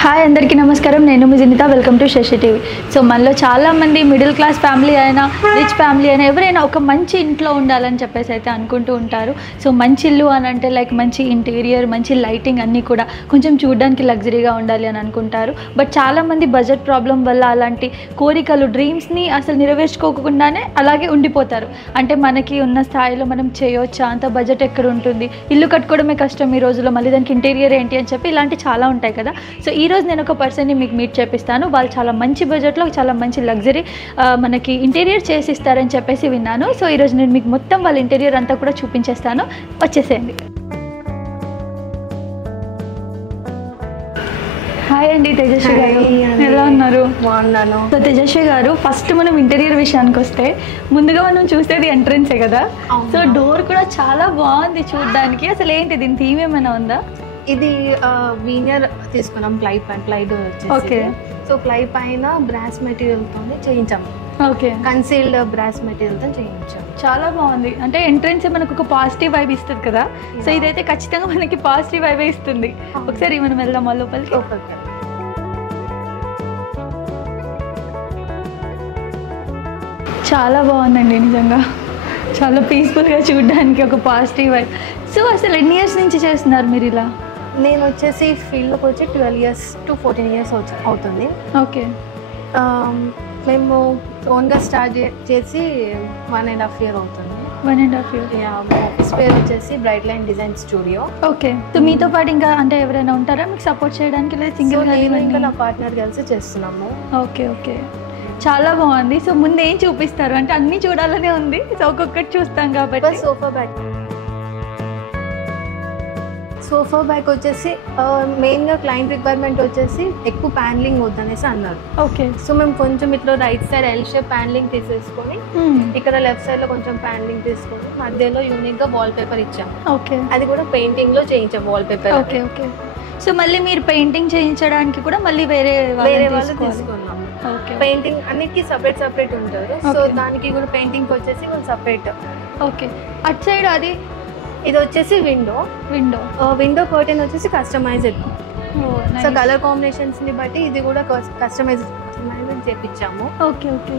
Hi అందరికీ నమస్కారం. నేను మీ Jinitha. Welcome to Shashi TV. So మనలో చాలామంది మిడిల్ క్లాస్ ఫ్యామిలీ అయినా రిచ్ ఫ్యామిలీ అయినా ఎవరైనా ఒక మంచి ఇంట్లో ఉండాలని చెప్పేసి అయితే అనుకుంటూ ఉంటారు. సో మంచి ఇల్లు అని అంటే లైక్ మంచి ఇంటీరియర్, మంచి లైటింగ్ అన్నీ కూడా కొంచెం చూడడానికి లగ్జరీగా ఉండాలి అని అనుకుంటారు. బట్ చాలామంది బడ్జెట్ ప్రాబ్లం వల్ల అలాంటి కోరికలు, డ్రీమ్స్ని అసలు నెరవేర్చుకోకుండానే అలాగే ఉండిపోతారు. అంటే మనకి ఉన్న స్థాయిలో మనం చేయొచ్చా, అంత బడ్జెట్ ఎక్కడ ఉంటుంది, ఇల్లు కట్టుకోవడమే కష్టం ఈ రోజుల్లో, మళ్ళీ దానికి ఇంటీరియర్ ఏంటి అని చెప్పి ఇలాంటి చాలా ఉంటాయి కదా. సో ఈరోజు నేను ఒక పర్సన్ని మీకు మీట్ చేపిస్తాను. వాళ్ళు చాలా మంచి బడ్జెట్లో చాలా మంచి లగ్జరీ మనకి ఇంటీరియర్ చేసి ఇస్తారని చెప్పేసి విన్నాను. సో ఈరోజు నేను మీకు మొత్తం వాళ్ళ ఇంటీరియర్ అంతా కూడా చూపించేస్తాను. వచ్చేసేయండి. హాయ్ అండి తేజస్వి గారు, ఎలా ఉన్నారు? బాగున్నాను. సో తేజస్వి గారు, ఫస్ట్ మనం ఇంటీరియర్ విషయానికి వస్తే ముందుగా మనం చూసేది ఎంట్రన్సే కదా. సో డోర్ కూడా చాలా బాగుంది చూడడానికి. అసలు ఏంటి దీని థీమ్ ఏమైనా ఉందా? ఇది వీనియర్ తీసుకున్నాం, ప్లై డోర్ వచ్చేసి. ఓకే. సో ప్లై పైన బ్రాస్ మెటీరియల్ తోనే చేయించాము. ఓకే. కన్సీల్డ్ బ్రాస్ మెటీరియల్ తో చేయించాము. చాలా బాగుంది. అంటే ఎంట్రన్స్ మనకు ఒక పాజిటివ్ వైబ్ ఇస్తుంది కదా. సో ఇదైతే ఖచ్చితంగా మనకి పాజిటివ్ వైబ్ ఇస్తుంది. ఒకసారి మనం వెళ్దాం లోపలికి. చాలా బాగుందండి నిజంగా. చాలా పీస్ఫుల్గా చూడడానికి ఒక పాజిటివ్ వైబ్. సో అసలు ఎన్ని ఇయర్స్ నుంచి చేస్తున్నారు మీరు ఇలా? నేను వచ్చేసి ఫీల్డ్లోకి వచ్చి 12 years to 14 years అవుతుంది. ఓకే. మేము ఓన్గా స్టార్ట్ చేసి 1.5 year అవుతుంది. 1.5 year. ఆఫీస్ పేరు వచ్చేసి bright line design studio. Okay. So మీతో పాటు ఇంకా అంటే ఎవరైనా ఉంటారా మీకు సపోర్ట్ చేయడానికి, లేదా సింగిల్గా? ఇంకా నా పార్ట్నర్ కలిసి చేస్తున్నాము. ఓకే. ఓకే. చాలా బాగుంది. సో ముందు ఏం చూపిస్తారు? అంటే అన్నీ చూడాలనే ఉంది. సో ఒక్కొక్కటి చూస్తాం కాబట్టి. సోఫా బ్యాగ్ వచ్చేసి మెయిన్గా క్లయింట్ రిక్వైర్మెంట్ వచ్చేసి ఎక్కువ ప్యానలింగ్ వద్దనేసి అన్నారు. ఓకే. సో మేము కొంచెం ఇట్లా right side L shape panelling తీసేసుకొని ఇక్కడ లెఫ్ట్ సైడ్ లో కొంచెం ప్యానలింగ్ తీసుకొని మధ్యలో యూనిక్ గా వాల్ పేపర్ ఇచ్చాము. ఓకే. అది కూడా పెయింటింగ్ లో చేయించాం wall paper. Okay. Okay. So మళ్ళీ మీరు పెయింటింగ్ చేయించడానికి కూడా మళ్ళీ వేరే వాళ్ళు తీసుకున్నాము. పెయింటింగ్ అన్నిటికీ సపరేట్ ఉంటారు. సో దానికి కూడా పెయింటింగ్ వచ్చేసి వాళ్ళు సపరేట్. ఓకే. అట్ సైడ్ అది ఇది వచ్చేసి విండో కర్టెన్ వచ్చేసి కస్టమైజ్డ్. సో కలర్ కాంబినేషన్స్ ని బట్టి ఇది కూడా కస్టమైజ్ చేపించాము. ఓకే. ఓకే.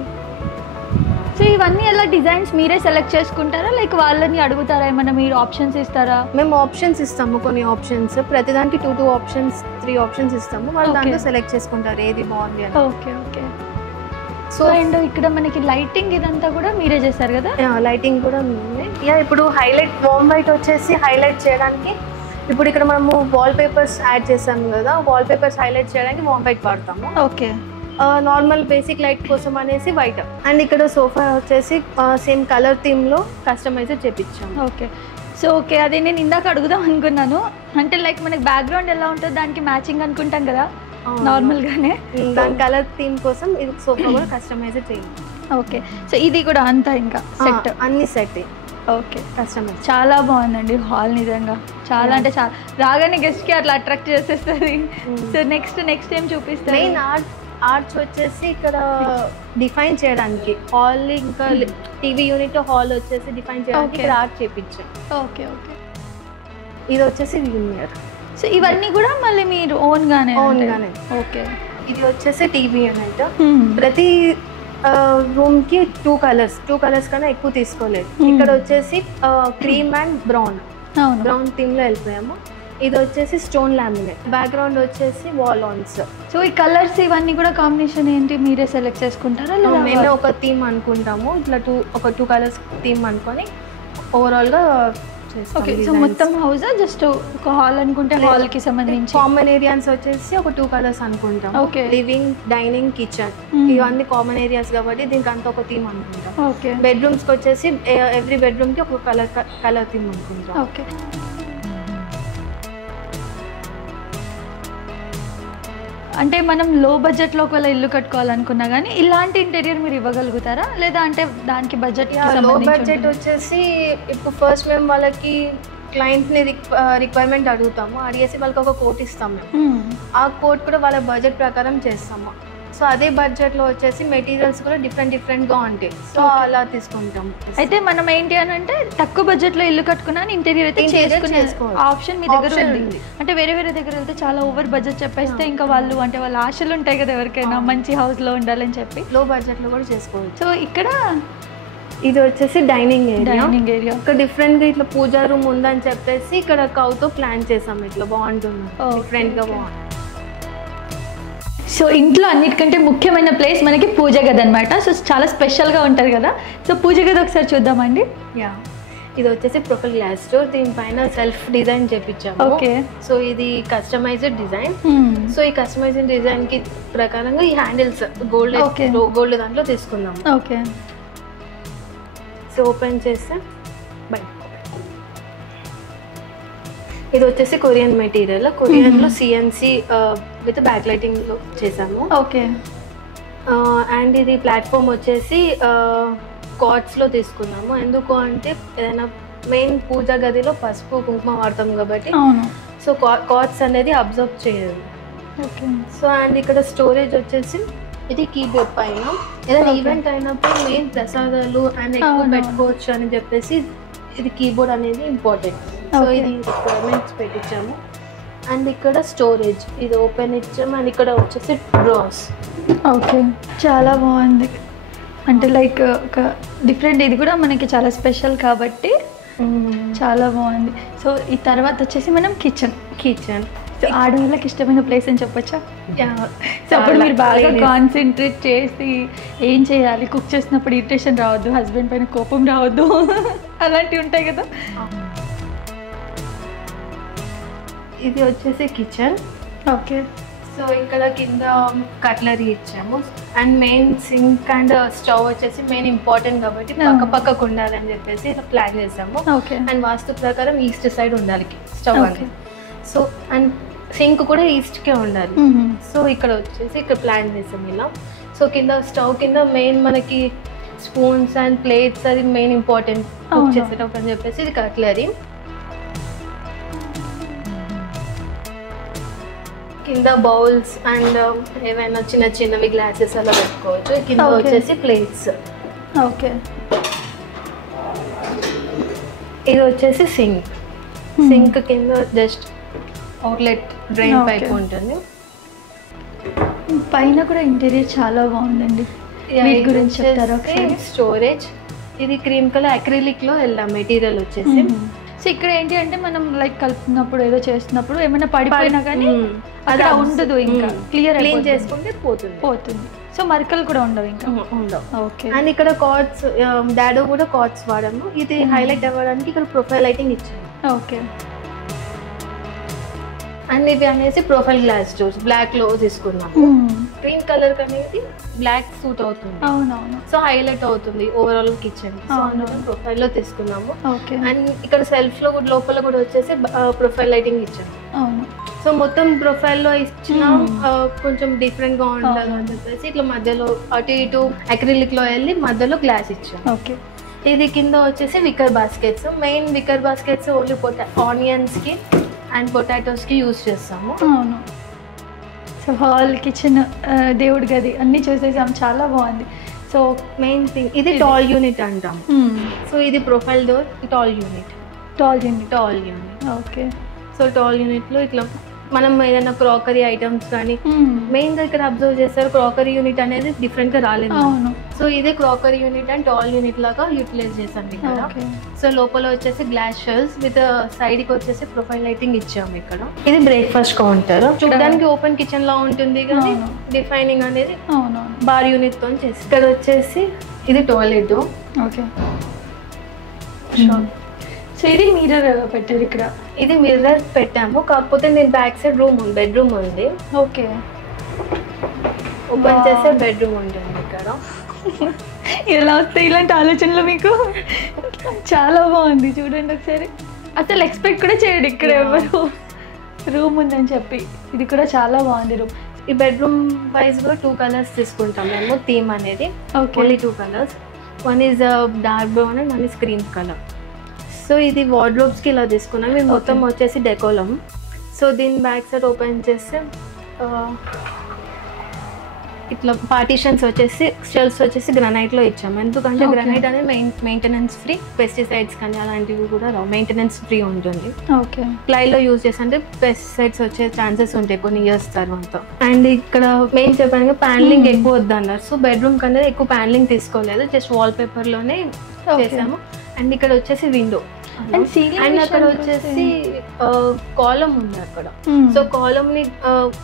సో ఇవన్నీ ఎలా డిజైన్స్ మీరే సెలెక్ట్ చేసుకుంటారా, లైక్ వాళ్ళని అడుగుతారా, ఏమన్నా మీరు ఆప్షన్స్ ఇస్తారా? మేము ఆప్షన్స్ ఇస్తాము, కొన్ని ఆప్షన్స్, ప్రతిదానికి 2 ఆప్షన్స్ 3 ఆప్షన్స్ ఇస్తాము. వాళ్ళు దాంట్లో సెలెక్ట్ చేసుకుంటారు ఏది బాగుంది అని. ఓకే. ఓకే. సో అండ్ ఇక్కడ మనకి లైటింగ్ ఇదంతా కూడా మీరే చేస్తారు కదా? లైటింగ్ కూడా ఇప్పుడు హైలైట్ వామ్ వైట్ వచ్చేసి హైలైట్ చేయడానికి ఇప్పుడు ఇక్కడ మనము వాల్ పేపర్స్ యాడ్ చేసాము కదా, వాల్ పేపర్స్ హైలైట్ చేయడానికి వామ్ వైట్ వాడతాము. ఓకే. నార్మల్ బేసిక్ లైట్ కోసం అనేసి వైట్. అండ్ ఇక్కడ సోఫా వచ్చేసి సేమ్ కలర్ థీమ్ లో కస్టమైజ్ చేపించాము. ఓకే. సో ఓకే, అదే నేను ఇందాక అడుగుదాం అనుకున్నాను. అంటే లైక్ మనకి బ్యాక్గ్రౌండ్ ఎలా ఉంటుంది దానికి మ్యాచింగ్ అనుకుంటాం కదా నార్మల్ గానే, దాని కలర్ థీమ్ కోసం ఇది సోఫా కూడా కస్టమైజ్ చేయాలి. ఓకే. సో ఇది కూడా అంతా ఇంకా సెట్, అన్ని సెట్. ఓకే. కస్టమైజ్. చాలా బాగుందండి హాల్ నిజంగా. చాలా అంటే చాలా రాగానే గెస్ట్ కి అట్లా అట్రాక్ట్ చేసేస్తుంది. సో నెక్స్ట్ ఏం చూపిస్తారు? మెయిన్ ఆర్చ్ వచ్చేసి ఇక్కడ డిఫైన్ చేయడానికి హాల్, ఇంకా టీవీ యూనిట్ హాల్ వచ్చేసి డిఫైన్ చేయడానికి ఇక్కడ ఆర్చ్ చేపించాం. ఓకే. ఓకే. ఇది వచ్చేసి వీనియర్. సో ఇవన్నీ కూడా మళ్ళీ మీరు ఓన్గానే? ఓకే. ఇది వచ్చేసి టీవీ యూనిట్. ప్రతి రూమ్ కి 2 కలర్స్ కన్నా ఎక్కువ తీసుకోలేదు. ఇక్కడ వచ్చేసి క్రీమ్ అండ్ బ్రౌన్ థీమ్ లో వెళ్ళిపోయాము. ఇది వచ్చేసి స్టోన్ లామినేట్. బ్యాక్గ్రౌండ్ వచ్చేసి వాల్ ఆన్స్. సో ఈ కలర్స్ ఇవన్నీ కూడా కాంబినేషన్ ఏంటి మీరే సెలెక్ట్ చేసుకుంటారా? మేము ఒక థీమ్ అనుకుంటాము, ఇట్లా 2 కలర్స్ థీమ్ అనుకొని ఓవరాల్ గా. ఓకే. సో మొత్తం హౌస్ జస్ట్ ఒక హాల్ అనుకుంటే హాల్ కి సంబంధించి కామన్ ఏరియాస్ వచ్చేసి ఒక 2 కలర్స్ అనుకుంటాం. ఓకే. లివింగ్, డైనింగ్, కిచెన్ ఇవన్నీ కామన్ ఏరియాస్ కాబట్టి దీనికి అంతా ఒక థీమ్ అనుకుంటాం. ఓకే. బెడ్రూమ్స్ కి వచ్చేసి ఎవ్రీ బెడ్రూమ్ కి ఒక కలర్ థీమ్ అనుకుంటాం. ఓకే. అంటే మనం లో బడ్జెట్లో ఒకవేళ ఇల్లు కట్టుకోవాలనుకున్నా కానీ ఇలాంటి ఇంటీరియర్ మీరు ఇవ్వగలుగుతారా, లేదా అంటే దానికి బడ్జెట్? లో బడ్జెట్ వచ్చేసి ఇప్పుడు ఫస్ట్ మేము వాళ్ళకి క్లయింట్ని రిక్వైర్మెంట్ అడుగుతాము, అడిగేసి వాళ్ళకి ఒక కోట్ ఇస్తాము. ఆ కోట్ కూడా వాళ్ళ బడ్జెట్ ప్రకారం చేస్తాము. సో అదే బడ్జెట్లో వచ్చేసి మెటీరియల్స్ కూడా డిఫరెంట్గా ఉంటాయి. సో అలా తీసుకుంటాం. అయితే మనం ఏంటి అని అంటే తక్కువ బడ్జెట్లో ఇల్లు కట్టుకున్నా ఇంటీరియర్ అయితే చేసుకోవచ్చు ఆప్షన్ మీ దగ్గర ఉంది. అంటే వేరే దగ్గర వెళ్తే చాలా ఓవర్ బడ్జెట్ చెప్పేస్తే ఇంకా వాళ్ళు అంటే వాళ్ళ ఆశలు ఉంటాయి కదా ఎవరికైనా మంచి హౌస్లో ఉండాలని చెప్పి లో బడ్జెట్లో కూడా చేసుకోవచ్చు. సో ఇక్కడ ఇది వచ్చేసి డైనింగ్ ఏరియా. ఇక్కడ డిఫరెంట్గా ఇట్లా పూజా రూమ్ ఉందని చెప్పేసి ఇక్కడ కౌతో ప్లాన్ చేసాం. ఇట్లా బాగుంటుంది, డిఫరెంట్గా బాగుంటుంది. సో ఇంట్లో అన్నిటికంటే ముఖ్యమైన ప్లేస్ మనకి పూజ గది అనమాట. సో చాలా స్పెషల్గా ఉంటుంది కదా. సో పూజ గది ఒకసారి చూద్దామండి. ఇది వచ్చేసి ప్రొఫైల్ గ్లాస్ డోర్, దీనిపైన సెల్ఫ్ డిజైన్ చేపించాము. ఓకే. సో ఇది కస్టమైజ్డ్ డిజైన్. సో ఈ కస్టమైజ్డ్ డిజైన్ కి ప్రకారంగా ఈ హ్యాండిల్స్ గోల్డ్ దాంట్లో తీసుకున్నాము. ఓకే. సో ఓపెన్ చేస్తే ఇది వచ్చేసి కొరియన్ మెటీరియల్. కొరియన్లో సిఎన్సి విత్ బ్యాక్ లైటింగ్ చేసాము. ఓకే. అండ్ ఇది ప్లాట్ఫామ్ వచ్చేసి కార్డ్స్లో తీసుకున్నాము. ఎందుకు అంటే ఏదైనా మెయిన్ పూజా గదిలో పసుపు కుంకుమ వాడతాం కాబట్టి సో కార్డ్స్ అనేది అబ్జర్వ్ చేయదు. సో అండ్ ఇక్కడ స్టోరేజ్ వచ్చేసి ఇది కీబోర్డ్ పైన ఏదైనా ఈవెంట్ అయినప్పుడు మెయిన్ ప్రసాదాలు అండ్ ఎక్కువ పెట్టుకోవచ్చు అని చెప్పేసి ఇది కీబోర్డ్ అనేది ఇంపార్టెంట్. సో ఇది రిక్వైర్మెంట్స్ పెట్టించాము. అండ్ ఇక్కడ స్టోరేజ్ ఇది ఓపెన్ ఇచ్చాము. అండ్ ఇక్కడ వచ్చేసి డ్రాస్. ఓకే, చాలా బాగుంది. అంటే లైక్ ఒక డిఫరెంట్, ఇది కూడా మనకి చాలా స్పెషల్ కాబట్టి చాలా బాగుంది. సో ఈ తర్వాత వచ్చేసి మనం కిచెన్. సో ఆడవాళ్ళకి ఇష్టమైన ప్లేస్ అని చెప్పొచ్చా? సో అప్పుడు మీరు బాగా కాన్సన్ట్రేట్ చేసి ఏం చేయాలి, కుక్ చేసినప్పుడు ఇరిటేషన్ రావద్దు, హస్బెండ్ పైన కోపం రావద్దు, అలాంటివి ఉంటాయి కదా. ఇది వచ్చేసి కిచెన్. ఓకే. సో ఇక్కడ కింద కట్లరీ ఇచ్చాము. And main sink and stove వచ్చేసి మెయిన్ ఇంపార్టెంట్ కాబట్టి పక్కకు ఉండాలని చెప్పేసి ఇలా ప్లాన్ చేసాము. అండ్ వాస్తు ప్రకారం ఈస్ట్ సైడ్ ఉండాలి స్టవ్ అనేది. సో అండ్ సింక్ కూడా ఈస్ట్కే ఉండాలి. సో ఇక్కడ వచ్చేసి ఇక్కడ ప్లాన్ చేసాం ఇలా. సో కింద స్టవ్ కింద మెయిన్ మనకి స్పూన్స్ అండ్ ప్లేట్స్ అది మెయిన్ ఇంపార్టెంట్ కుక్ చేసేటప్పుడు అని చెప్పేసి ఇది కట్లరీ. కింద బౌల్స్ అండ్ ఏవైనా చిన్నవి గ్లాసెస్ అలా పెట్టుకోవచ్చు. కింద వచ్చేసి ప్లేట్స్. ఓకే. ఇది వచ్చేసి సింక్ కింద జస్ట్ అవుట్లెట్ డ్రైన్ పైప్ ఉంటుంది. పైన కూడా ఇంటీరియర్ చాలా బాగుందండి. వీటి గురించి చెప్తారా? స్టోరేజ్ ఇది క్రీమ్ కలర్ అక్రిలిక్ లో వెళ్ళాం మెటీరియల్ వచ్చేసి. సో ఇక్కడ ఏంటి అంటే మనం లైక్ కలుపుతున్నప్పుడు ఏదో చేస్తున్నప్పుడు ఏమైనా పడిపోయినా కానీ అది ఉండదు, ఇంకా క్లియర్ చేసుకుంటే పోతుంది. సో మరకలు కూడా ఉండవు, ఇంకా ఉండవు. ఓకే. అండ్ ఇక్కడ కార్డ్స్ డాడో కూడా కార్డ్స్ వాడాము. ఇది హైలైట్ అవ్వడానికి ఇక్కడ ప్రొఫైల్ లైటింగ్ ఇచ్చాము. ఓకే. అండ్ ఇవి అనేసి ప్రొఫైల్ గ్లాస్ డోర్స్ బ్లాక్ లో తీసుకున్నాం. గ్రీన్ కలర్ అనేది బ్లాక్ సూట్ అవుతుంది. అవునవును. సో హైలైట్ అవుతుంది ఓవరాల్ కిచెన్. సో అందుకని ప్రొఫైల్ లో తీసుకున్నాము. అండ్ ఇక్కడ సెల్ఫ్ లో కూడా లోపల కూడా వచ్చేసి ప్రొఫైల్ లైటింగ్ ఇచ్చాము. అవును. సో మొత్తం ప్రొఫైల్ లో ఇచ్చిన కొంచెం డిఫరెంట్ గా ఉంటుంది అని చెప్పేసి ఇట్లా మధ్యలో అటు ఇటు అక్రిలిక్ లో వెళ్ళి మధ్యలో గ్లాస్ ఇచ్చాము. ఓకే. ఇది కింద వచ్చేసి weaker baskets. Main weaker baskets only onions కి అండ్ పొటాటోస్ కి యూజ్ చేస్తాము. అవును. సో హాల్, కిచెన్, దేవుడి గది అన్నీ చూసేసాం, చాలా బాగుంది. సో మెయిన్ థింగ్ ఇది టాల్ యూనిట్ అంటాం. సో ఇది profile door tall unit. Okay. So tall unit లో ఇట్లా మనం ఏదైనా క్రాకరీ ఐటమ్స్ కానీ మెయిన్ గా ఇక్కడ అబ్జర్వ్ చేస్తారు క్రాకరీ యూనిట్ అనేది డిఫరెంట్ గా రాలేదు. సో ఇదే crockery unit and tall unit లాగా యూటిలైజ్ చేసాం ఇక్కడ. సో లోపల వచ్చేసి గ్లాస్ షెల్స్ విత్ సైడ్ కి వచ్చేసి ప్రొఫైల్ లైటింగ్ ఇచ్చాము. ఇక్కడ ఇది బ్రేక్ఫాస్ట్ కౌంటర్. చూడడానికి ఓపెన్ కిచెన్ లా ఉంటుంది కానీ డిఫైనింగ్ అనేది బార్ యూనిట్ తో చేసి. ఇక్కడ వచ్చేసి ఇది టాయిలెట్. ఓకే. సో ఇది మిర్రర్ పెట్టారు ఇక్కడ. ఇది మిర్రర్ పెట్టాము, కాకపోతే నేను బ్యాక్ సైడ్ బెడ్రూమ్ ఉంది. ఓకే. ఓపెన్ చేసే బెడ్రూమ్ ఉంటుంది ఇక్కడ. ఎలా వస్తాయి ఇలాంటి ఆలోచనలు మీకు? చాలా బాగుంది, చూడండి ఒకసారి. అసలు ఎక్స్పెక్ట్ కూడా చేయడు ఇక్కడ ఎవరు రూమ్ ఉందని చెప్పి. ఇది కూడా చాలా బాగుంది రూమ్. ఈ బెడ్రూమ్ వైజ్ కూడా 2 కలర్స్ తీసుకుంటాం మేము. థీమ్ అనేది only 2 colours. One is dark brown and one is cream colour. So ఇది వార్డ్రోబ్స్కి ఇలా తీసుకున్నాం. ఇది మొత్తం వచ్చేసి డెకోలం. సో దీని బ్యాక్ సైడ్ ఓపెన్ చేస్తే ఇట్లా పార్టీషన్స్ వచ్చేసి షెల్ఫ్స్ వచ్చేసి గ్రానైట్లో ఇచ్చాము. ఎందుకంటే గ్రానైట్ అనేది మెయింటెనెన్స్ ఫ్రీ, పెస్టిసైడ్స్ కానీ అలాంటివి కూడా రావు, మెయింటెనెన్స్ ఫ్రీ ఉంటుంది. ఓకే. ప్లైలో యూజ్ చేస్తే పెస్టిసైడ్స్ వచ్చే ఛాన్సెస్ ఉంటాయి కొన్ని ఇయర్స్ తర్వాత. అండ్ ఇక్కడ మెయిన్ చెప్పాను ప్యానలింగ్ ఎక్కువ వద్దన్నారు. సో బెడ్రూమ్ కన్నా ఎక్కువ ప్యానలింగ్ తీసుకోలేదు, జస్ట్ వాల్ పేపర్లోనే చేసాము. అండ్ ఇక్కడ వచ్చేసి విండో అండ్ అక్కడ వచ్చేసి కాలమ్ ఉంది అక్కడ. సో కాలమ్ ని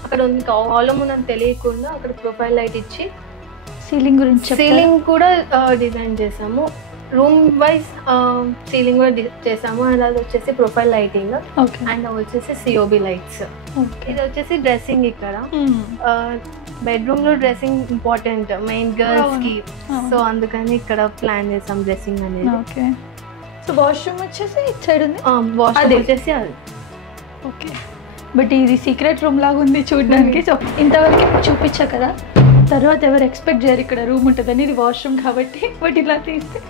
అక్కడ ఉంది, కాలమ్ ఉందని తెలియకుండా అక్కడ ప్రొఫైల్ లైట్ ఇచ్చి సీలింగ్ కూడా డిజైన్ చేసాము. రూమ్ వైజ్ సీలింగ్ కూడా చేసాము. అండ్ అది వచ్చేసి ప్రొఫైల్ లైటింగ్ అండ్ అవి వచ్చేసి సిఓబి లైట్స్. ఇది వచ్చేసి డ్రెస్సింగ్. ఇక్కడ బెడ్రూమ్ లో డ్రెస్సింగ్ ఇంపార్టెంట్ మెయిన్ గర్ల్స్ కి, సో అందుకని ఇక్కడ ప్లాన్ చేసాం డ్రెస్సింగ్ అనేది. సో వాష్రూమ్ వచ్చేసి ఇటు సైడ్ ఉంది, వాష్రూమ్ వచ్చేసి అది. ఓకే. బట్ ఇది సీక్రెట్ రూమ్ లాగా ఉంది చూడడానికి. సో ఇంతవరకు చూపించా కదా, తర్వాత ఎవరు ఎక్స్పెక్ట్ చేయరు ఇక్కడ రూమ్ ఉంటుందని. ఇది వాష్రూమ్ కాబట్టి. బట్ ఇలా తీస్తే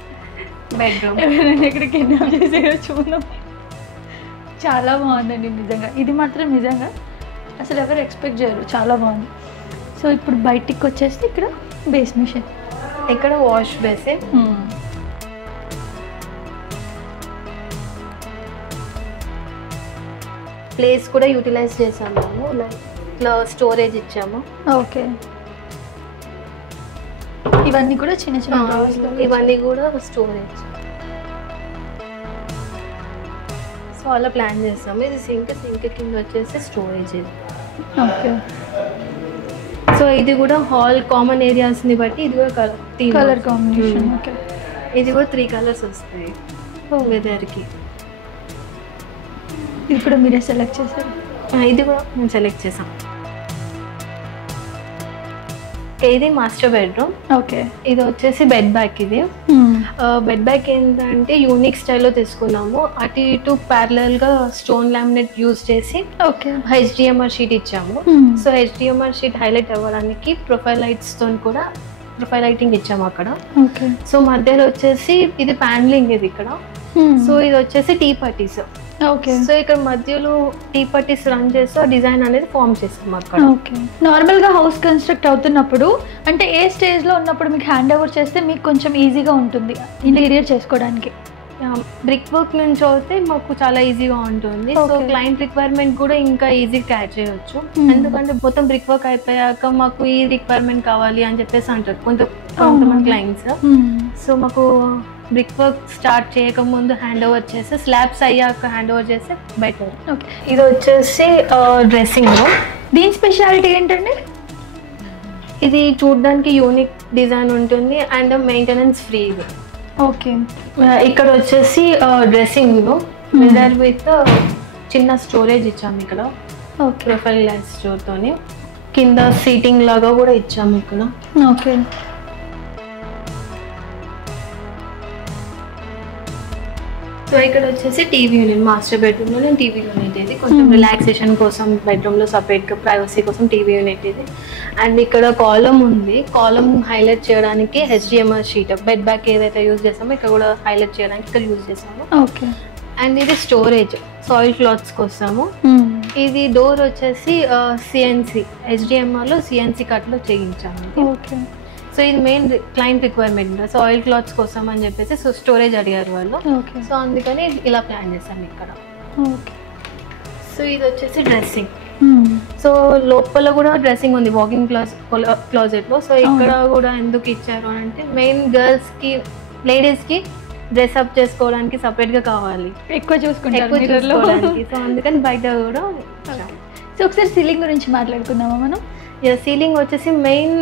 బెడ్రూమ్ ఎవరైనా ఇక్కడ కిడ్నాప్ చేసేయో చూద్దాం. చాలా బాగుందండి నిజంగా, ఇది మాత్రం నిజంగా అసలు ఎవరు ఎక్స్పెక్ట్ చేయరు, చాలా బాగుంది. సో ఇప్పుడు బయటికి వచ్చేస్తే ఇక్కడ బేస్ మిషన్, ఇక్కడ వాష్ బేసిన్. ప్లేస్ కూడా యూటిలైజ్ చేసాము మేము, లైక్ ఇట్లా స్టోరేజ్ ఇచ్చాము. ఓకే. ఇవన్నీ కూడా చిన్న చిన్న ఇవన్నీ కూడా స్టోరేజ్. సో అలా ప్లాన్ చేస్తాము. ఇది సింక్ కింద వచ్చేసి స్టోరేజ్ ఇది. ఓకే. సో ఇది కూడా హాల్ కామన్ ఏరియాస్ని బట్టి ఇది కూడా కలర్ కాంబినేషన్. ఓకే. ఇది కూడా 3 కలర్స్ వస్తాయి వెదర్కి. ఇది కూడా మీరే సెలెక్ట్ చేశారు? ఇది కూడా మేము సెలెక్ట్ చేసాం. ఇది మాస్టర్ బెడ్రూమ్. ఓకే. ఇది వచ్చేసి బెడ్ బ్యాక్. ఇది బెడ్ బ్యాక్ ఏంటంటే యూనిక్ స్టైల్లో తీసుకున్నాము. అటు ఇటు ప్యారలల్ గా స్టోన్ లామినేట్ యూజ్ చేసి హెచ్డిఎంఆర్ షీట్ ఇచ్చాము. సో హెచ్డిఎంఆర్ షీట్ హైలైట్ అవ్వడానికి ప్రొఫైల్ లైట్స్ తో కూడా ప్రొఫైల్ లైటింగ్ ఇచ్చాము అక్కడ. సో మధ్యలో వచ్చేసి ఇది ప్యానలింగ్ ఇది ఇక్కడ. సో ఇది వచ్చేసి టీ పట్టీస్. ఓకే. సో ఇక్కడ మధ్యలో టీ పట్టీస్ రన్ చేస్తూ డిజైన్ అనేది ఫామ్ చేస్తాం అక్కడ. ఓకే. నార్మల్గా హౌస్ కన్స్ట్రక్ట్ అవుతున్నప్పుడు అంటే ఏ స్టేజ్లో ఉన్నప్పుడు మీకు హ్యాండ్ ఓవర్ చేస్తే మీకు కొంచెం ఈజీగా ఉంటుంది ఇంటీరియర్ చేసుకోవడానికి? బ్రిక్ వర్క్ నుంచి అయితే మాకు చాలా ఈజీగా ఉంటుంది. సో క్లయింట్ రిక్వైర్మెంట్ కూడా ఇంకా ఈజీగా క్యాచ్ చేయవచ్చు. ఎందుకంటే మొత్తం బ్రిక్ వర్క్ అయిపోయాక మాకు ఈ రిక్వైర్మెంట్ కావాలి అని చెప్పేసి అంటారు కొంతమంది క్లయింట్స్. సో మాకు బ్రిక్ వర్క్ స్టార్ట్ చేయకముందు హ్యాండ్ ఓవర్ చేస్తే, స్లాబ్స్ అయ్యాక హ్యాండ్ ఓవర్ చేస్తే బెటర్. ఓకే. ఇది వచ్చేసి డ్రెస్సింగ్ రూమ్. దీని స్పెషాలిటీ ఏంటండి? ఇది చూడడానికి యూనిక్ డిజైన్ ఉంటుంది అండ్ మెయింటెనెన్స్ ఫ్రీ ఇది. ఓకే. ఇక్కడ వచ్చేసి డ్రెస్సింగ్ రూమ్ మిర్రర్ విత్ చిన్న స్టోరేజ్ ఇచ్చాము ఇక్కడ. ప్రొఫైల్ గ్లాస్ స్టోర్తోని కింద సీటింగ్ లాగా కూడా ఇచ్చాము ఇక్కడ. ఓకే. సో ఇక్కడ వచ్చేసి టీవీ యూనిట్, మాస్టర్ బెడ్రూమ్లో టీవీ యూనిట్ ఇది. కొంచెం రిలాక్సేషన్ కోసం బెడ్రూమ్లో సపరేట్గా ప్రైవసీ కోసం టీవీ యూనిట్ ఇది. అండ్ ఇక్కడ కాలమ్ ఉంది. కాలమ్ హైలైట్ చేయడానికి హెచ్డిఎంఆర్ షీట్ బెడ్ బ్యాక్ ఏదైతే యూజ్ చేస్తామో ఇక్కడ కూడా హైలైట్ చేయడానికి ఇక్కడ యూజ్ చేస్తాము. ఓకే. అండ్ ఇది స్టోరేజ్ సాయిల్ క్లాత్స్ కోసము. ఇది డోర్ వచ్చేసి సిఎన్సి హెచ్డిఎంఆర్లో సిఎన్సి కట్లో చేయించాము. ఓకే. సో ఇది main client requirement, so oil clothes కోసం అని చెప్పేసి సో స్టోరేజ్ అడిగారు వాళ్ళు. సో అందుకని ఇలా ప్లాన్ చేస్తాం ఇక్కడ. సో ఇది వచ్చేసి డ్రెస్సింగ్. సో లోపల కూడా డ్రెస్సింగ్ ఉంది వాకింగ్ క్లాజెట్లో. సో ఇక్కడ కూడా ఎందుకు ఇచ్చారు అని అంటే మెయిన్ గర్ల్స్కి లేడీస్కి డ్రెస్ అప్ చేసుకోవడానికి సపరేట్గా కావాలి, ఎక్కువ చూసుకోవడానికి. సో అందుకని బయట కూడా. సో ఒకసారి సీలింగ్ గురించి మాట్లాడుకుందామా మనం? సీలింగ్ వచ్చేసి మెయిన్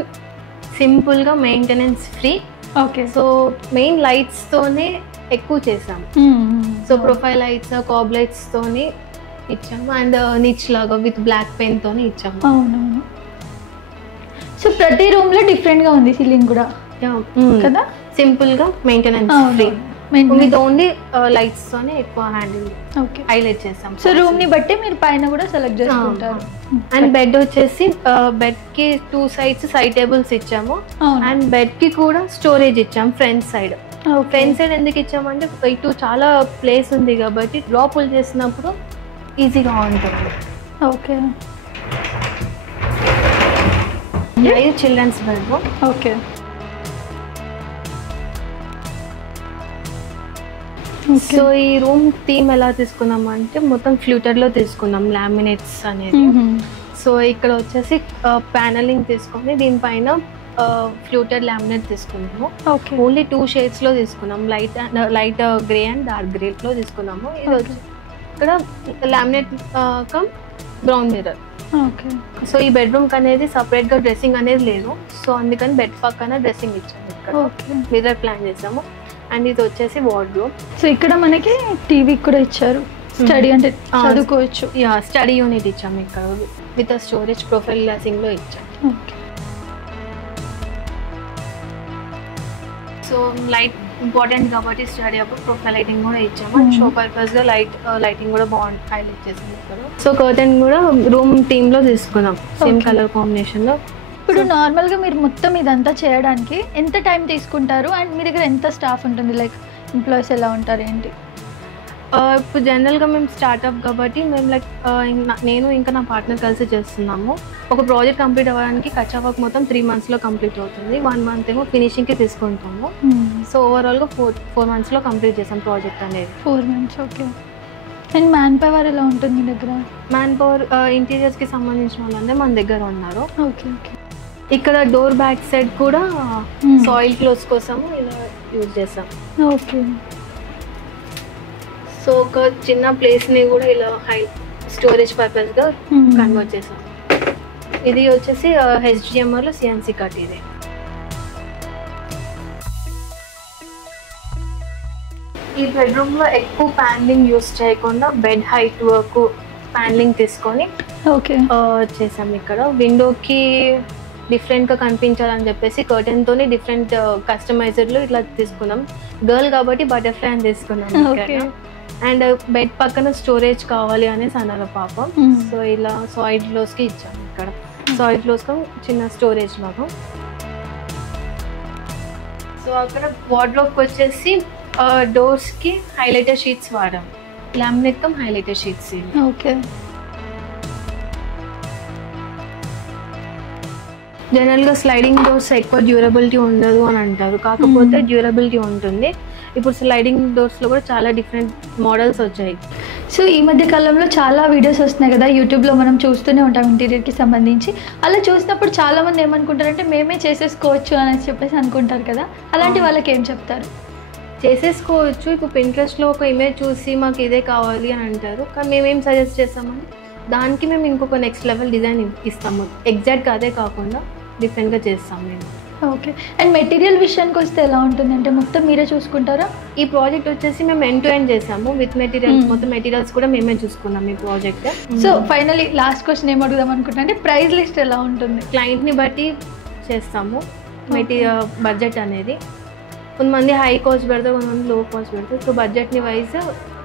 సింపుల్గా maintenance free. Okay. So main లైట్స్తోనే ఎక్కువ చేసాము. సో ప్రొఫైల్ లైట్స్ కాబ్ లైట్స్తోనే ఇచ్చాము అండ్ నిచ్ లాగా విత్ బ్లాక్ పెన్ తోనే ఇచ్చాము. అవునవును. సో ప్రతి రూమ్లో డిఫరెంట్గా ఉంది సీలింగ్ కూడా కదా? సింపుల్గా maintenance free with only lights తోనే ఎక్కువ హ్యాండిల్ హైలైట్ చేస్తాం. సో రూమ్ ని బట్టి మీరు పైన కూడా సెలెక్ట్ చేసుకుంటారు. అండ్ బెడ్ వచ్చేసి బెడ్ కి 2 sides సైడ్ టేబుల్స్ ఇచ్చాము అండ్ బెడ్ కి కూడా స్టోరేజ్ ఇచ్చాము ఫ్రంట్ సైడ్. ఫ్రంట్ సైడ్ ఎందుకు ఇచ్చామంటే ఇటు చాలా ప్లేస్ ఉంది కాబట్టి డ్రా పుల్ చేసినప్పుడు ఈజీగా ఉంటుంది. ఓకే. ఇది చిల్డ్రన్స్ బెడ్రూమ్. ఓకే. సో ఈ రూమ్ థీమ్ ఎలా తీసుకున్నాం అంటే మొత్తం ఫ్లూటెడ్లో తీసుకున్నాం, లామినేట్స్ అనేది. సో ఇక్కడ వచ్చేసి ప్యానలింగ్ తీసుకొని దీనిపైన ఫ్లూటెడ్ లామినేట్ తీసుకున్నాము. ఓన్లీ 2 షేడ్స్లో తీసుకున్నాం, లైట్ గ్రే అండ్ డార్క్ గ్రేలో తీసుకున్నాము. ఇది వచ్చి ఇక్కడ laminate come brown mirror. So ఈ బెడ్రూమ్కి అనేది సపరేట్గా డ్రెస్సింగ్ అనేది లేదు, సో అందుకని బెడ్ పక్కన డ్రెస్సింగ్ ఇచ్చాము. ఇక్కడ మిర్రర్ ప్లాన్ చేసాము. అండ్ ఇది వచ్చేసి వార్డ్రోబ్. సో ఇక్కడ మనకి టీవీ కూడా ఇచ్చారు, స్టడీ అంటే చదువుకోవచ్చు. స్టడీ యూనిట్ ఇచ్చాము ఇక్కడ విత్ స్టోరేజ్ ప్రొఫైల్ గ్లాసింగ్ లో ఇచ్చాము. సో లైట్ ఇంపార్టెంట్ కాబట్టి స్టడీ అప్పుడు ప్రొఫైల్ లైటింగ్ కూడా ఇచ్చాము. షో పర్పస్ గా లైటింగ్ కూడా బాగుంది, హైలైట్ చేసాము ఇక్కడ. సో కర్టెన్ కూడా రూమ్ థీమ్ లో తీసుకున్నాం, సేమ్ కలర్ కాంబినేషన్ లో. ఇప్పుడు నార్మల్గా మీరు మొత్తం ఇదంతా చేయడానికి ఎంత టైం తీసుకుంటారు అండ్ మీ దగ్గర ఎంత స్టాఫ్ ఉంటుంది, లైక్ ఎంప్లాయీస్ ఎలా ఉంటారు ఏంటి? ఇప్పుడు జనరల్గా మేము స్టార్ట్అప్ కాబట్టి మేము లైక్ నేను ఇంకా నా పార్ట్నర్ కలిసి చేస్తున్నాము. ఒక ప్రాజెక్ట్ కంప్లీట్ అవ్వడానికి కచ్చా వర్క్ మొత్తం 3 monthsలో కంప్లీట్ అవుతుంది. 1 month ఏమో ఫినిషింగ్కి తీసుకుంటాము. సో ఓవరాల్గా 4 monthsలో కంప్లీట్ చేసాం ప్రాజెక్ట్ అనేది. 4 months. Okay. And man power ఎలా ఉంటుంది మీ దగ్గర? మ్యాన్ పవర్ ఇంటీరియర్స్కి సంబంధించిన వాళ్ళంటే మన దగ్గర ఉన్నారు. ఓకే. ఓకే. ఇక్కడ డోర్ బ్యాక్ సైడ్ కూడా సాయిల్ క్లోజ్ కోసము ఇలా యూజ్ చేస్తాం. ఓకే. సో ఒక చిన్న ప్లేస్ని కూడా ఇలా హై స్టోరేజ్ పర్పస్గా కన్వర్ట్ చేసాం. ఇది వచ్చేసి HDMRలో CNC కట్. ఇది ఈ బెడ్రూమ్లో ఎక్కువ ప్యానలింగ్ యూజ్ చేయకుండా బెడ్ హైట్ వరకు ప్యానలింగ్ తీసుకొని చేసాం. ఇక్కడ విండోకి డిఫరెంట్గా కనిపించాలని చెప్పేసి కర్టెన్తోనే డిఫరెంట్ కస్టమైజర్లు ఇట్లా తీసుకున్నాం. గర్ల్ కాబట్టి బటర్ఫ్లై అని తీసుకున్నాం. అండ్ బెడ్ పక్కన స్టోరేజ్ కావాలి అనేసి అన్నారు పాపం. సో ఇలా సాయిడ్ క్లోజ్కి ఇచ్చాము. ఇక్కడ సాయిడ్ క్లోజ్కి చిన్న స్టోరేజ్ లాగా. సో అక్కడ వార్డ్రోబ్కి వచ్చేసి డోర్స్కి హైలైటర్ షీట్స్ వాడాం, laminate cum highlighter sheets. Okay. జనరల్గా స్లైడింగ్ డోర్స్ ఎక్కువ డ్యూరబిలిటీ ఉండదు అని అంటారు, కాకపోతే డ్యూరబిలిటీ ఉంటుంది. ఇప్పుడు స్లైడింగ్ డోర్స్లో కూడా చాలా డిఫరెంట్ మోడల్స్ వచ్చాయి. సో ఈ మధ్య కాలంలో చాలా వీడియోస్ వస్తున్నాయి కదా యూట్యూబ్లో, మనం చూస్తూనే ఉంటాం ఇంటీరియర్కి సంబంధించి. అలా చూసినప్పుడు చాలామంది ఏమనుకుంటారంటే మేమే చేసేసుకోవచ్చు అని చెప్పేసి అనుకుంటారు కదా, అలాంటి వాళ్ళకి ఏం చెప్తారు? చేసేసుకోవచ్చు. ఇప్పుడు పింట్రెస్ట్లో ఒక ఇమేజ్ చూసి మాకు ఇదే కావాలి అని అంటారు, కానీ మేమేం సజెస్ట్ చేస్తామని దానికి మేము ఇంకొక నెక్స్ట్ లెవెల్ డిజైన్ ఇస్తాము. ఎగ్జాక్ట్గా అదే కాకుండా డిఫరెంట్గా చేస్తాం మేము. ఓకే. అండ్ మెటీరియల్ విషయానికి వస్తే ఎలా ఉంటుంది అంటే మొత్తం మీరే చూసుకుంటారా? ఈ ప్రాజెక్ట్ వచ్చేసి మేము ఎండ్ టు ఎండ్ చేసాము విత్ మెటీరియల్స్. మొత్తం మెటీరియల్స్ కూడా మేమే చూసుకున్నాం ఈ project. So finally last question ఏం అడుగుదాం అనుకుంటా అంటే ప్రైస్ లిస్ట్ ఎలా ఉంటుంది? క్లయింట్ని బట్టి చేస్తాము మెటీరియల్ బడ్జెట్ అనేది. కొంతమంది హై కాస్ట్ పెడతారు, కొంతమంది లో కాస్ట్ పెడతారు. సో బడ్జెట్ని వైజ్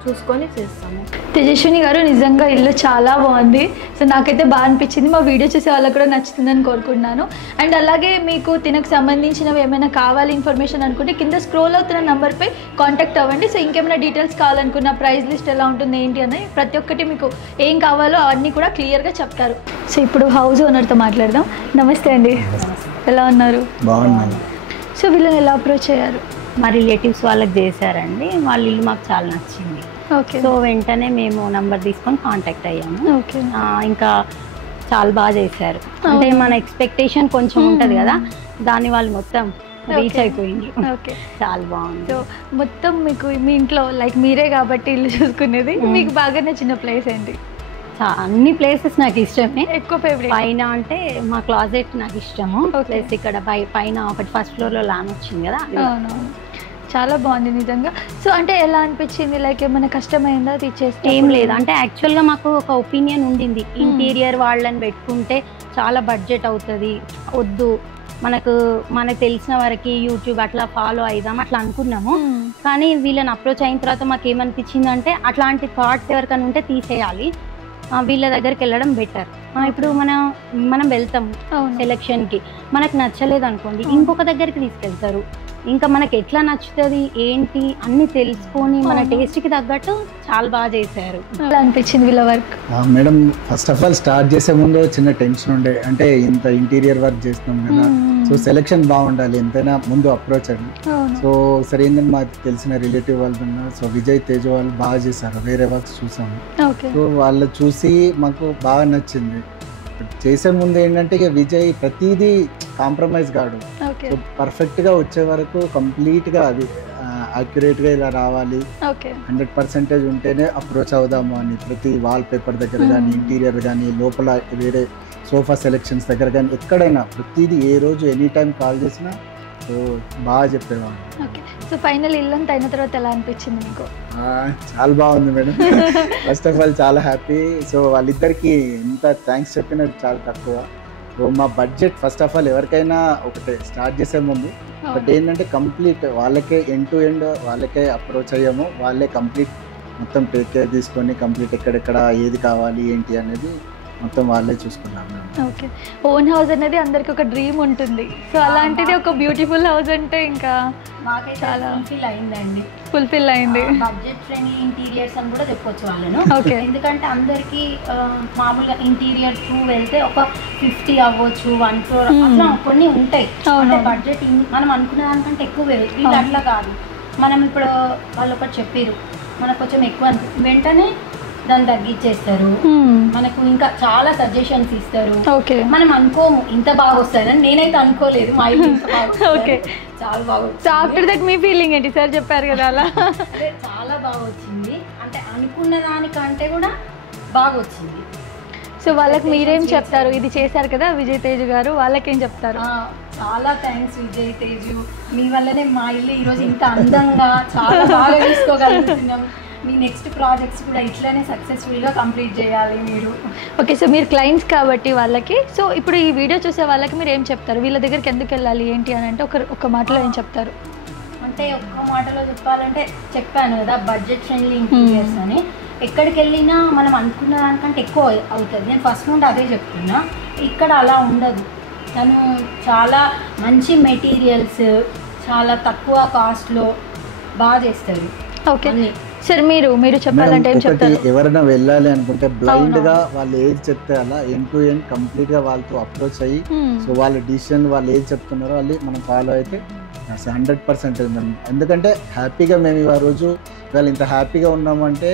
చూసుకొని చేస్తాము. తేజస్విని గారు, నిజంగా ఇల్లు చాలా బాగుంది. సో నాకైతే బాగా అనిపించింది, మా వీడియో చూసే వాళ్ళకి కూడా నచ్చుతుందని కోరుకుంటున్నాను. అండ్ అలాగే మీకు తినకు సంబంధించినవి ఏమైనా కావాలి ఇన్ఫర్మేషన్ అనుకుంటే కింద స్క్రోల్ అవుతున్న నెంబర్పై కాంటాక్ట్ అవ్వండి. సో ఇంకేమైనా డీటెయిల్స్ కావాలనుకున్న ప్రైస్ లిస్ట్ ఎలా ఉంటుంది ఏంటి అని ప్రతి ఒక్కటి మీకు ఏం కావాలో అవన్నీ కూడా క్లియర్గా చెప్తారు. సో ఇప్పుడు హౌస్ ఓనర్తో మాట్లాడదాం. నమస్తే అండి, ఎలా ఉన్నారు? బాగున్నాను. సో వీళ్ళని ఎలా అప్రోచ్ అయ్యారు? మా రిలేటివ్స్ వాళ్ళకి చేశారండి, వాళ్ళ ఇల్లు మాకు చాలా నచ్చింది. ఓకే. సో వెంటనే మేము నంబర్ తీసుకొని కాంటాక్ట్ అయ్యాము. ఓకే. ఇంకా చాలా బాగా చేశారు. అంటే మన ఎక్స్పెక్టేషన్ కొంచెం ఉంటుంది కదా, దాన్ని వాళ్ళు మొత్తం రీచ్ అయిపోయింది. ఓకే. చాలా బాగుంది. సో మొత్తం మీకు మీ ఇంట్లో లైక్ మీరే కాబట్టి ఇల్లు చూసుకునేది, మీకు బాగా నచ్చిన ప్లేస్ ఏంటి? అన్ని ప్లేసెస్ నాకు ఇష్టమే. ఎక్కువ ఫేవరెట్ పైన అంటే మా క్లాజెట్ నాకు ఇష్టము. ప్లస్ ఇక్కడ పైన ఒకటి ఫస్ట్ ఫ్లోర్లో లాన్ వచ్చింది కదా, చాలా బాగుంది నిజంగా. సో అంటే ఎలా అనిపించింది, లైక్ ఏమైనా కష్టమైందా తీసేస్తే? ఏం లేదు, అంటే యాక్చువల్గా మాకు ఒక ఒపీనియన్ ఉండింది, ఇంటీరియర్ వాళ్ళని పెట్టుకుంటే చాలా బడ్జెట్ అవుతుంది, వద్దు మనకు తెలిసిన వరకు యూట్యూబ్ అట్లా ఫాలో అయిదాం అట్లా అనుకున్నాము. కానీ వీళ్ళని అప్రోచ్ అయిన తర్వాత మాకు ఏమనిపించింది అంటే అట్లాంటి థాట్స్ ఎవరికైనా ఉంటే తీసేయాలి, వీళ్ళ దగ్గరికి వెళ్ళడం బెటర్. ఇప్పుడు మనం వెళ్తాము సెలక్షన్కి, మనకు నచ్చలేదు అనుకోండి ఇంకొక దగ్గరికి తీసుకెళ్తారు, ఇంకా మనకి ఎట్లా నచ్చుతుంది ఏంటి అన్ని తెలుసుకొని మన టేస్ట్కి తగ్గట్టు చాలా బాగా చేశారు. ఎలా అనిపించింది వీళ్ళ work? Madam first of all start చేసే ముందు చిన్న టెన్షన్ ఉండే, అంటే ఇంత ఇంటీరియర్ వర్క్ చేస్తున్నాం కదా, సో సెలెక్షన్ బాగుండాలి ఎంతైనా ముందు అప్రోచ్ అండి. సో సరే ఏంటంటే మాకు తెలిసిన రిలేటివ్ వాళ్ళు ఉన్నారు, సో విజయ్ తేజ్ వాళ్ళు బాగా చేశారు, వేరే వర్క్స్ చూసాము. సో వాళ్ళు చూసి మాకు బాగా నచ్చింది. చేసే ముందు ఏంటంటే ఇక విజయ్ ప్రతిదీ కాంప్రమైజ్ కాడు, సో పర్ఫెక్ట్గా వచ్చే వరకు కంప్లీట్గా అది యాక్యురేట్గా ఇలా రావాలి, 100% ఉంటేనే అప్రోచ్ అవుదాము అని ప్రతి వాల్ పేపర్ దగ్గర కానీ, ఇంటీరియర్ కానీ, లోపల వేరే సోఫా సెలెక్షన్స్ దగ్గర కానీ ఎక్కడైనా ప్రతిదీ ఏ రోజు ఎనీ టైం కాల్ చేసినా సో బాగా చెప్పేవాడు. ఓకే, సో ఫైనల్ ఇల్లంతా అయిన తర్వాత ఎలా అనిపించింది మీకు? చాలా బాగుంది మేడం. ఫస్ట్ ఆఫ్ ఆల్ చాలా హ్యాపీ. సో వాళ్ళిద్దరికి ఎంత థ్యాంక్స్ చెప్పినా చాలా తక్కువ. సో మా బడ్జెట్ ఫస్ట్ ఆఫ్ ఆల్ ఎవరికైనా ఒకటే స్టార్ట్ చేసే ముందు బట్ ఏంటంటే కంప్లీట్ వాళ్ళకే ఎండ్ టు ఎండ్ వాళ్ళకే అప్రోచ్ అయ్యాము, వాళ్ళే కంప్లీట్ మొత్తం టేక్ కేర్ తీసుకొని కంప్లీట్ ఎక్కడెక్కడ ఏది కావాలి ఏంటి అనేది మొత్తం వాళ్ళే చూసుకున్నాము. ఓకే, ఓన్ హౌస్ అనేది అందరికి ఒక డ్రీమ్ ఉంటుంది, సో అలాంటిది ఒక బ్యూటిఫుల్ హౌస్ అంటే ఇంకా చాలా ఫుల్ఫిల్ అయింది. బడ్జెట్ ఫ్రెండ్లీ ఇంటీరియర్స్ అని కూడా చెప్పొచ్చు వాళ్ళను. ఎందుకంటే అందరికి మామూలుగా ఇంటీరియర్ త్రూ వెళ్తే ఒక 50 అవ్వచ్చు, 1 crore అట్లా కొన్ని ఉంటాయి. బడ్జెట్ మనం అనుకున్న దానికంటే ఎక్కువ వీళ్ళు అట్లా కాదు. మనం ఇప్పుడు వాళ్ళు ఒకటి చెప్పారు, మనకు కొంచెం ఎక్కువ వెంటనే దాన్ని తగ్గించేస్తారు, మనకు ఇంకా చాలా సజెషన్స్ ఇస్తారు. మనం అనుకోము ఇంత బాగా వస్తారని, నేనైతే అనుకోలేదు మా ఇల్లు ఇంత బాగా, చాలా బాగా. So after that me feeling ఏంటి? సార్ చెప్పారు కదా అలా, అదే చాలా బాగా వచ్చింది, అంటే అనుకున్న దానికంటే కూడా బాగా వచ్చింది. సో వాళ్ళకి మీరేం చెప్తారు? ఇది చేశారు కదా విజయ్ తేజ్ గారు, వాళ్ళకేం చెప్తారు? చాలా థ్యాంక్స్ విజయ్ తేజ్, మీ వల్లనే మా ఇల్లు ఈరోజు ఇంత అందంగా చాలా బాగా తీసుకోగలుగుతున్నాం. మీ నెక్స్ట్ ప్రాజెక్ట్స్ కూడా ఇట్లానే సక్సెస్ఫుల్గా కంప్లీట్ చేయాలి మీరు. ఓకే, సో మీరు క్లయింట్స్ కాబట్టి వాళ్ళకి, సో ఇప్పుడు ఈ వీడియో చూసే వాళ్ళకి మీరు ఏం చెప్తారు? వీళ్ళ దగ్గరికి ఎందుకు వెళ్ళాలి ఏంటి అని అంటే ఒక మాటలో ఏం చెప్తారు? అంటే ఒక్క మాటలో చెప్పాలంటే చెప్పాను కదా బడ్జెట్ ఫ్రెండ్లీ ఇంటీరియర్స్ అని. ఎక్కడికి వెళ్ళినా మనం అనుకున్న దానికంటే ఎక్కువ అవుతుంది, నేను ఫస్ట్ నుండి అదే చెప్తున్నా. ఇక్కడ అలా ఉండదు, తను చాలా మంచి మెటీరియల్స్ చాలా తక్కువ కాస్ట్లో బాగా చేస్తారు. ఓకే సార్, మీరు చెప్పాలంటే ఏం చెప్తారు? ఎవరైనా వెళ్ళాలి అనుకుంటే బ్లైండ్ గా వాళ్ళు ఏది చెప్తే అలా ఎండ్ టు ఎండ్ కంప్లీట్ గా వాళ్ళతో అప్రోచ్ అయ్యి, సో వాళ్ళ డిసిషన్ వాళ్ళు ఏది చెప్తున్నారో వాళ్ళు మనం ఫాలో అయితే 100% ఎందుకంటే హ్యాపీగా మేము ఆ రోజు వాళ్ళు ఇంత హ్యాపీగా ఉన్నామంటే,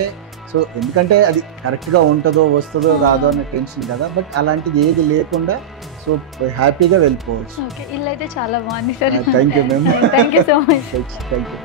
సో ఎందుకంటే అది కరెక్ట్గా ఉంటుందో వస్తుందో రాదో అనే టెన్షన్ కదా, బట్ అలాంటిది ఏది లేకుండా సో హ్యాపీగా వెళ్ళిపోవచ్చు. ఇల్లు అయితే చాలా బాగుంది sir. Thank you ma'am. Thank you so much. Thank you.